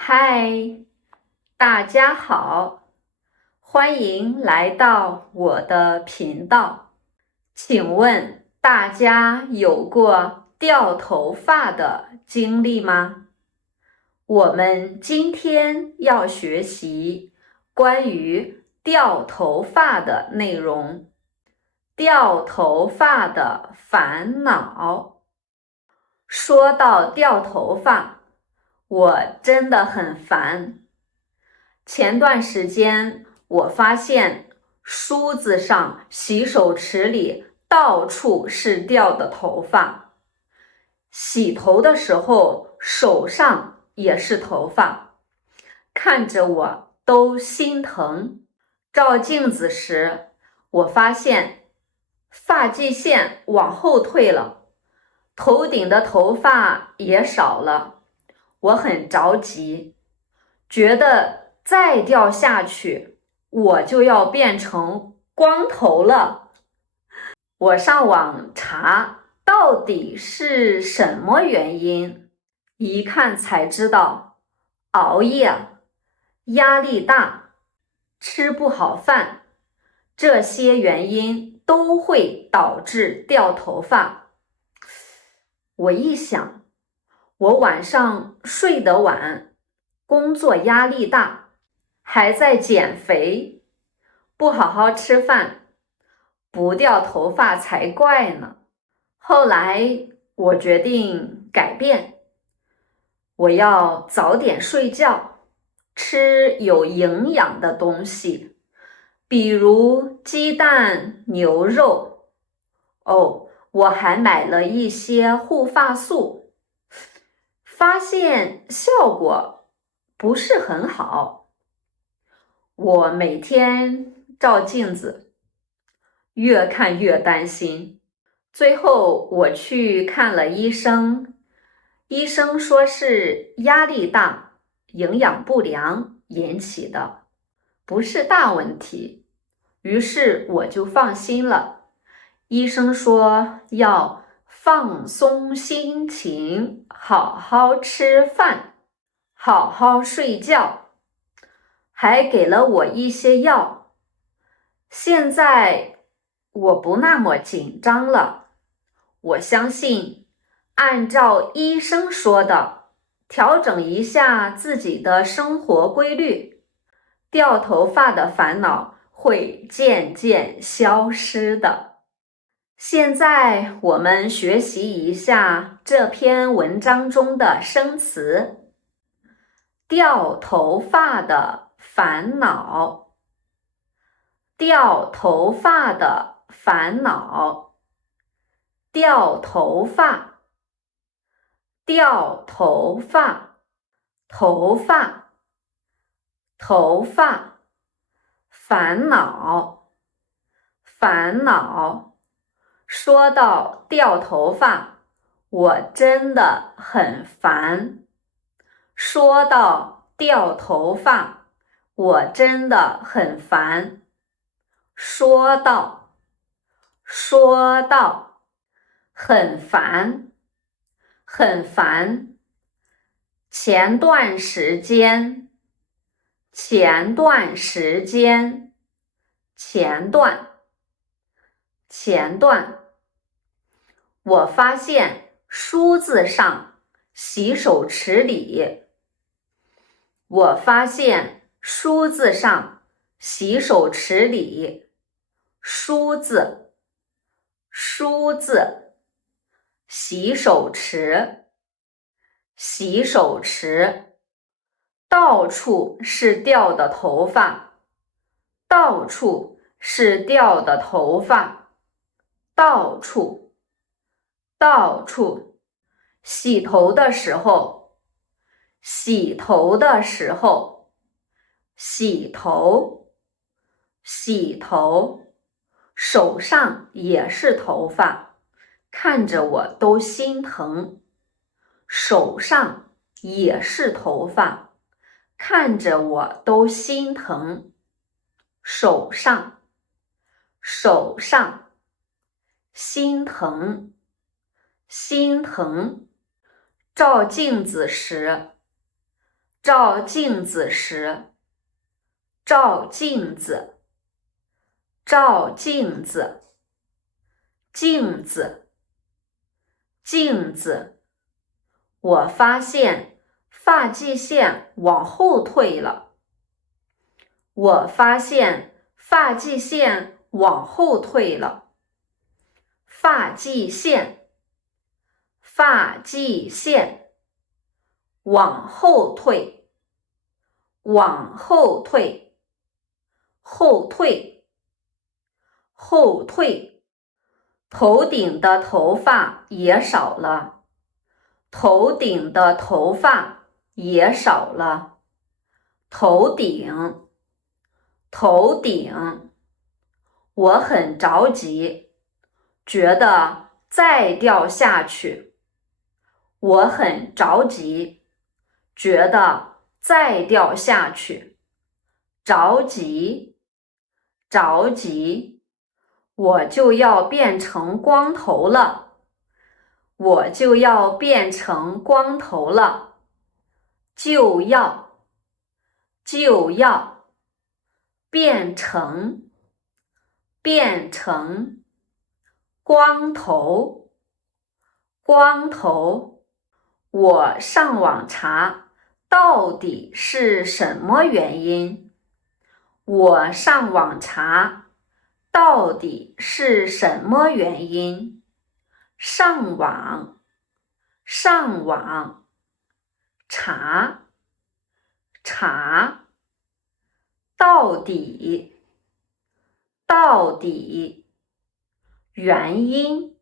嗨，大家好，欢迎来到我的频道。请问大家有过掉头发的经历吗？我们今天要学习关于掉头发的内容，掉头发的烦恼。说到掉头发，我真的很烦。前段时间我发现梳子上、洗手池里到处是掉的头发，洗头的时候手上也是头发，看着我都心疼。照镜子时，我发现发际线往后退了，头顶的头发也少了，我很着急，觉得再掉下去，我就要变成光头了。我上网查到底是什么原因，一看才知道，熬夜、压力大、吃不好饭，这些原因都会导致掉头发。我一想，我晚上睡得晚，工作压力大，还在减肥，不好好吃饭，不掉头发才怪呢。后来我决定改变，我要早点睡觉，吃有营养的东西，比如鸡蛋、牛肉。我还买了一些护发素，发现效果不是很好。我每天照镜子，越看越担心。最后我去看了医生，医生说是压力大、营养不良引起的，不是大问题。于是我就放心了。医生说要放松心情，好好吃饭，好好睡觉，还给了我一些药。现在我不那么紧张了，我相信按照医生说的，调整一下自己的生活规律，掉头发的烦恼会渐渐消失的。现在我们学习一下这篇文章中的生词：掉头发的烦恼，掉头发的烦恼，掉头发，掉头发，头发，头发，烦恼，烦恼。说到掉头发，我真的很烦。说到掉头发，我真的很烦。说到很烦，很烦。前段时间，前段时间，前段，前段。我发现梳子上、洗手池里，我发现梳子上、洗手池里，梳子，梳子，洗手池，洗手池，到处是掉的头发，到处是掉的头发，到处。到处，洗头的时候，洗头的时候，洗头，洗头，手上也是头发，看着我都心疼。手上也是头发，看着我都心疼。手上，手上，心疼。心疼，照镜子时，照镜子时，照镜子，照镜子，镜子，镜子。我发现发际线往后退了。我发现发际线往后退了。发际线，发际线，往后退，往后退，后退，后退。头顶的头发也少了。头顶的头发也少了。头顶，头顶。我很着急，觉得再掉下去。我很着急，觉得再掉下去。着急，着急。我就要变成光头了。我就要变成光头了。就要，就要。变成，变成。光头，光头。我上网查，到底是什么原因？我上网查，到底是什么原因？上网，上网。查，查。到底，到底。原因，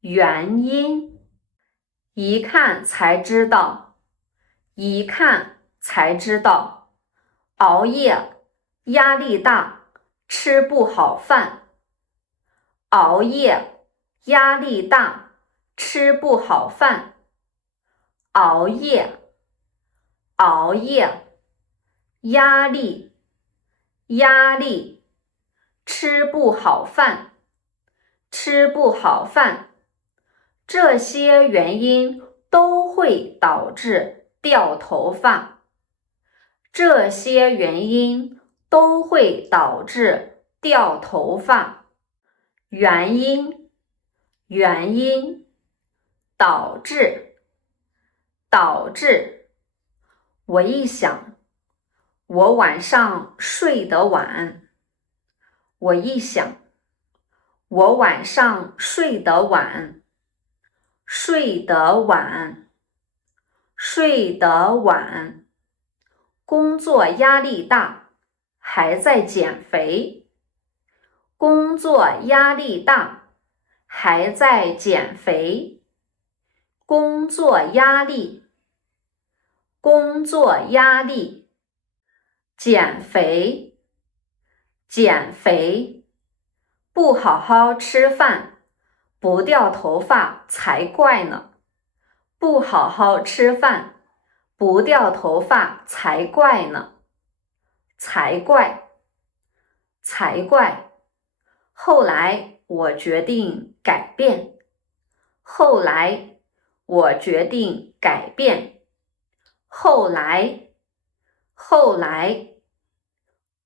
原因。一看才知道，一看才知道。熬夜，压力大，吃不好饭。熬夜，压力大，吃不好饭。熬夜，熬夜。压力，压力。吃不好饭，吃不好饭。这些原因都会导致掉头发。这些原因都会导致掉头发。原因，原因。导致，导致。我一想，我晚上睡得晚。我一想，我晚上睡得晚。睡得晚，睡得晚。工作压力大，还在减肥。工作压力大，还在减肥。工作压力，工作压力。减肥，减肥。不好好吃饭，不掉头发才怪呢。不好好吃饭，不掉头发才怪呢。才怪，才怪。后来我决定改变。后来我决定改变。后来，后来。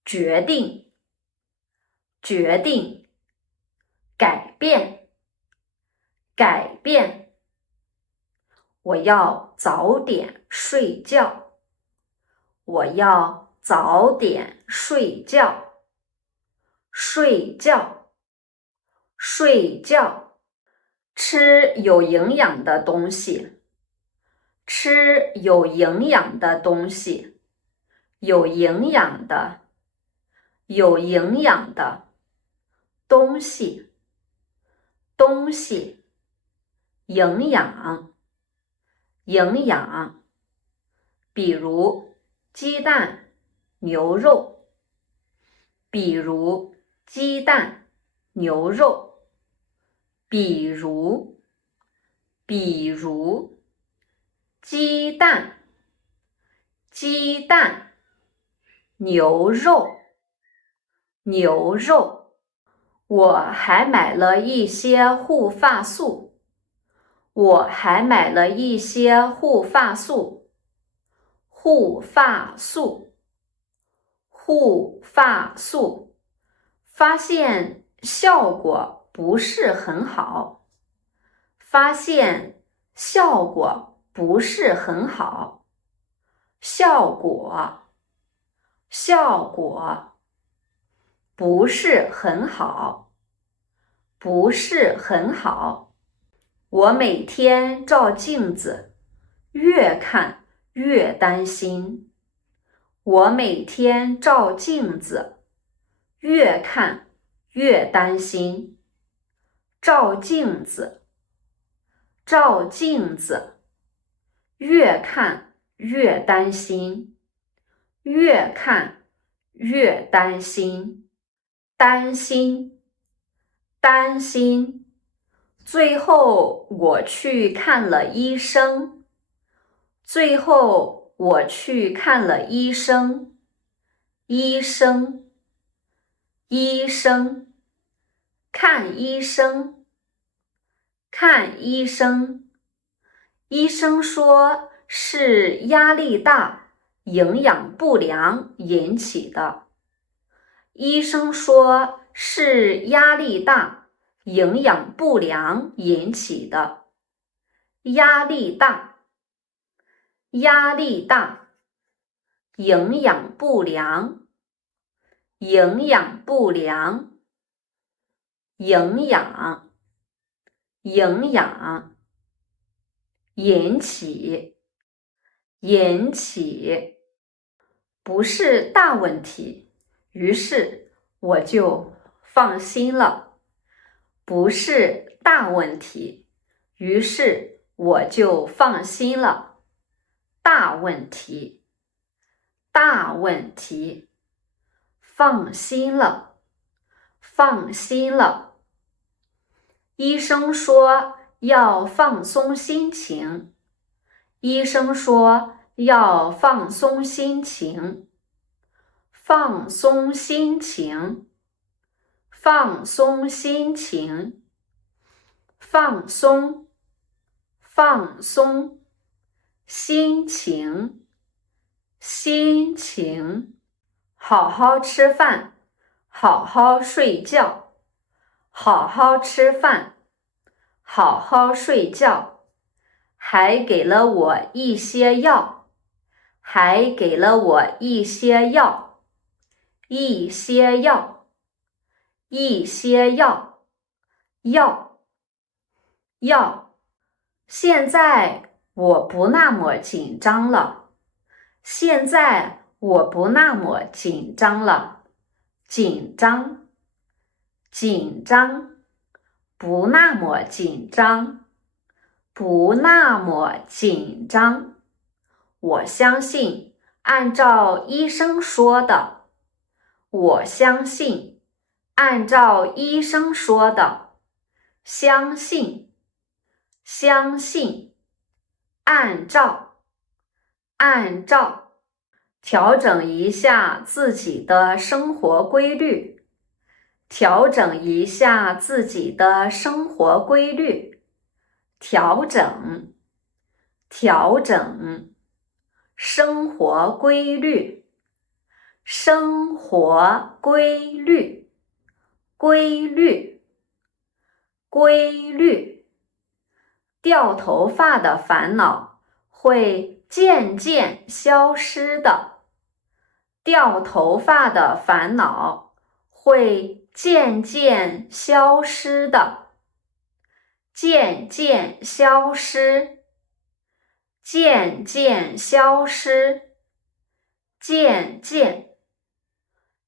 决定，决定。改变，改变。我要早点睡觉。我要早点睡觉。睡觉，睡觉。吃有营养的东西。吃有营养的东西。有营养的，有营养的。东西，东西。营养，营养。比如鸡蛋、牛肉。比如鸡蛋、牛肉。比如，比如。鸡蛋，鸡蛋。牛肉，牛肉。我还买了一些护发素。我还买了一些护发素。护发素，护发素，发现效果不是很好，发现效果不是很好，效果不是很好，不是很好。我每天照镜子，越看越担心。我每天照镜子，越看越担心。照镜子，照镜子，越看越担心，越看越担心，担心，担心。最后我去看了医生，最后我去看了医生，医生，医生，看医生，看医生。医生说是压力大、营养不良引起的。医生说是压力大、营养不良引起的。压力大，压力大，营养不良，营养不良，营养，营养，引起，引起，不是大问题，于是我就放心了。不是大问题，于是我就放心了。大问题，大问题，放心了，放心了。医生说要放松心情，医生说要放松心情，放松心情，放松心情，放松，放松，心情，心情，好好吃饭，好好睡觉，好好吃饭，好好睡觉，还给了我一些药，还给了我一些药，一些药，一些药，药，药。现在我不那么紧张了，现在我不那么紧张了，紧张，紧张，不那么紧张，不那么紧张。我相信按照医生说的，我相信按照医生说的，相信，相信，按照，按照，调整一下自己的生活规律，调整一下自己的生活规律，调整，调整，生活规律，生活规律，规律，规律。掉头发的烦恼会渐渐消失的，掉头发的烦恼会渐渐消失的，渐渐消失，渐渐消失，渐渐，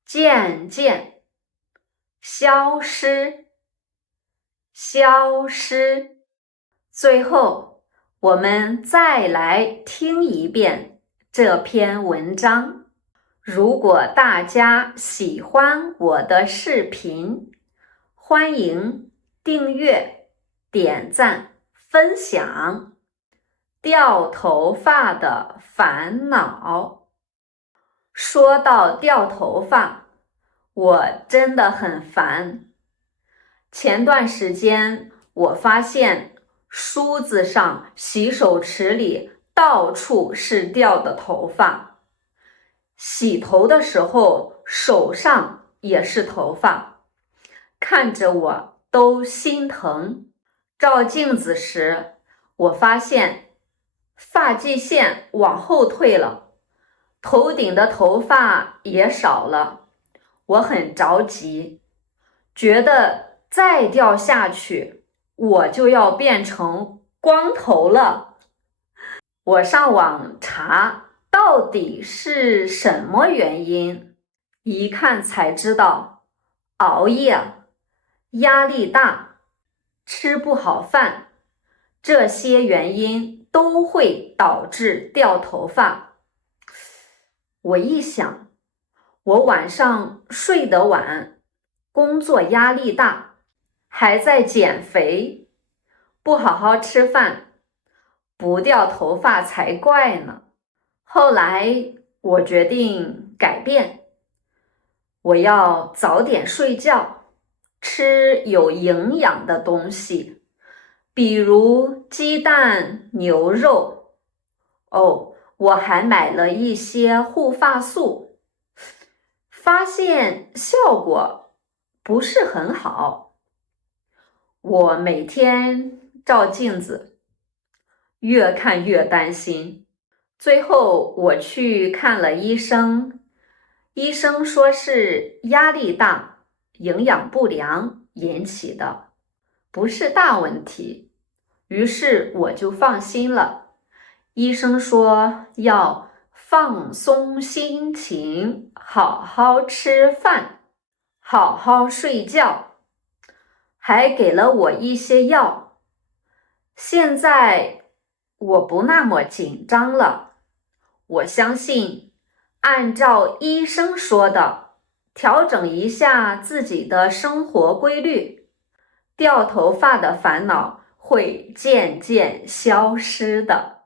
渐渐，消失，消失。最后，我们再来听一遍这篇文章。如果大家喜欢我的视频，欢迎订阅、点赞、分享。掉头发的烦恼。说到掉头发，我真的很烦。前段时间我发现梳子上洗手池里到处是掉的头发，洗头的时候手上也是头发，看着我都心疼。照镜子时，我发现发际线往后退了，头顶的头发也少了，我很着急，觉得再掉下去，我就要变成光头了。我上网查到底是什么原因，一看才知道，熬夜、压力大、吃不好饭，这些原因都会导致掉头发。我一想，我晚上睡得晚，工作压力大，还在减肥，不好好吃饭，不掉头发才怪呢。后来我决定改变，我要早点睡觉，吃有营养的东西，比如鸡蛋、牛肉。我还买了一些护发素，发现效果不是很好。我每天照镜子，越看越担心。最后我去看了医生，医生说是压力大、营养不良引起的，不是大问题。于是我就放心了。医生说要放松心情，好好吃饭，好好睡觉，还给了我一些药。现在我不那么紧张了，我相信按照医生说的，调整一下自己的生活规律，掉头发的烦恼会渐渐消失的。